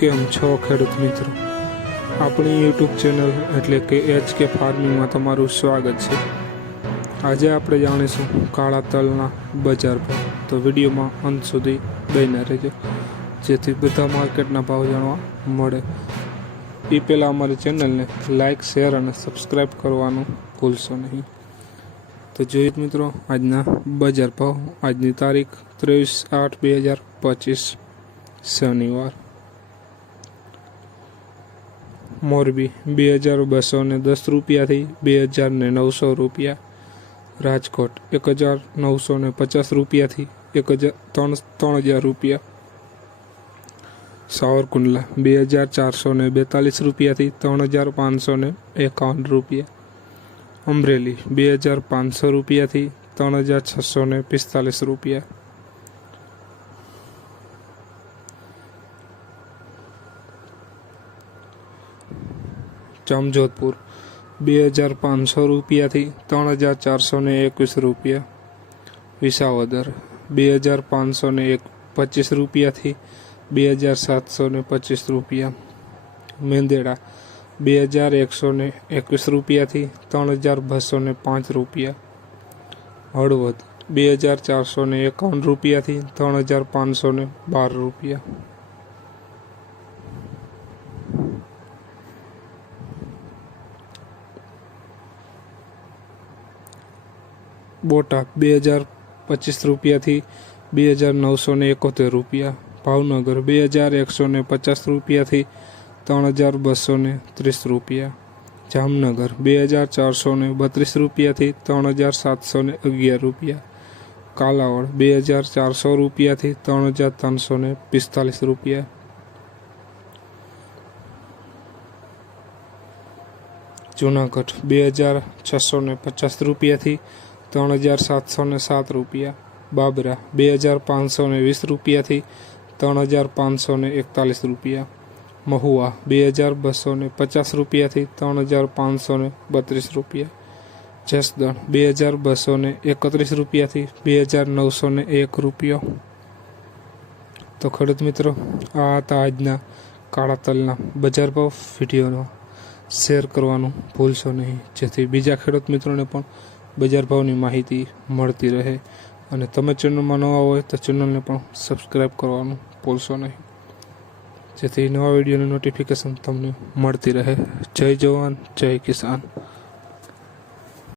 કેમ છો ખેડૂત મિત્રો? આપણી યુટ્યુબ ચેનલ એટલે કે HK ફાર્મિંગમાં તમારું સ્વાગત છે. આજે આપણે જાણીશું કાળા તલના બજાર ભાવ. તો વિડીયોમાં અંત સુધી બન્યા રહેજો જેથી બધા માર્કેટના ભાવ જાણવા મળે. એ પહેલાં અમારી ચેનલને લાઇક, શેર અને સબસ્ક્રાઈબ કરવાનું ભૂલશો નહીં. તો જોઈએ મિત્રો આજના બજાર ભાવ. આજની તારીખ 23/8/2025 શનિવાર. મોરબી 2210 રૂપિયાથી 2900 રૂપિયા. રાજકોટ 1950 રૂપિયાથી 3000 રૂપિયા. સાવરકુંડલા 2442 રૂપિયાથી 3551 રૂપિયા. અમરેલી 2500 રૂપિયાથી 3645 રૂપિયા. જામજોધપુર 2500 રૂપિયાથી 3421 રૂપિયા. વિસાવદર 2525 રૂપિયાથી 2725 રૂપિયા. મેંદેડા 2121 રૂપિયાથી 3205 રૂપિયા. હળવદ 2451 રૂપિયાથી 3512 રૂપિયા. બોટાદ 2025 રૂપિયાથી 2971 રૂપિયા. ભાવનગર 2150 રૂપિયાથી 3230 રૂપિયા. જામનગર 2432 રૂપિયાથી 3711 રૂપિયા. કાલાવડ 2400 રૂપિયાથી 3345 રૂપિયા. જૂનાગઢ 2650 રૂપિયાથી 3707 રૂપિયા. બાબરા 2520 રૂપિયાથી 3541 રૂપિયા. મહુવા 2250 રૂપિયાથી 3532 રૂપિયા. જસદણ 2231 રૂપિયાથી 2901 રૂપિયા. તો ખેડૂત મિત્રો, આ હતા આજના કાળા તલના બજાર ભાવ. વિડીયોનો શેર કરવાનું ભૂલશો નહીં જેથી બીજા ખેડૂત મિત્રોને પણ બજાર ભાવની માહિતી મળતી રહે. અને તમે ચેનલમાં નવા હોય તો ચેનલને પણ સબસ્ક્રાઈબ કરવાનું ભૂલશો નહીં જેથી નવા વિડીયોની નોટિફિકેશન તમને મળતી રહે. જય જવાન, જય કિસાન.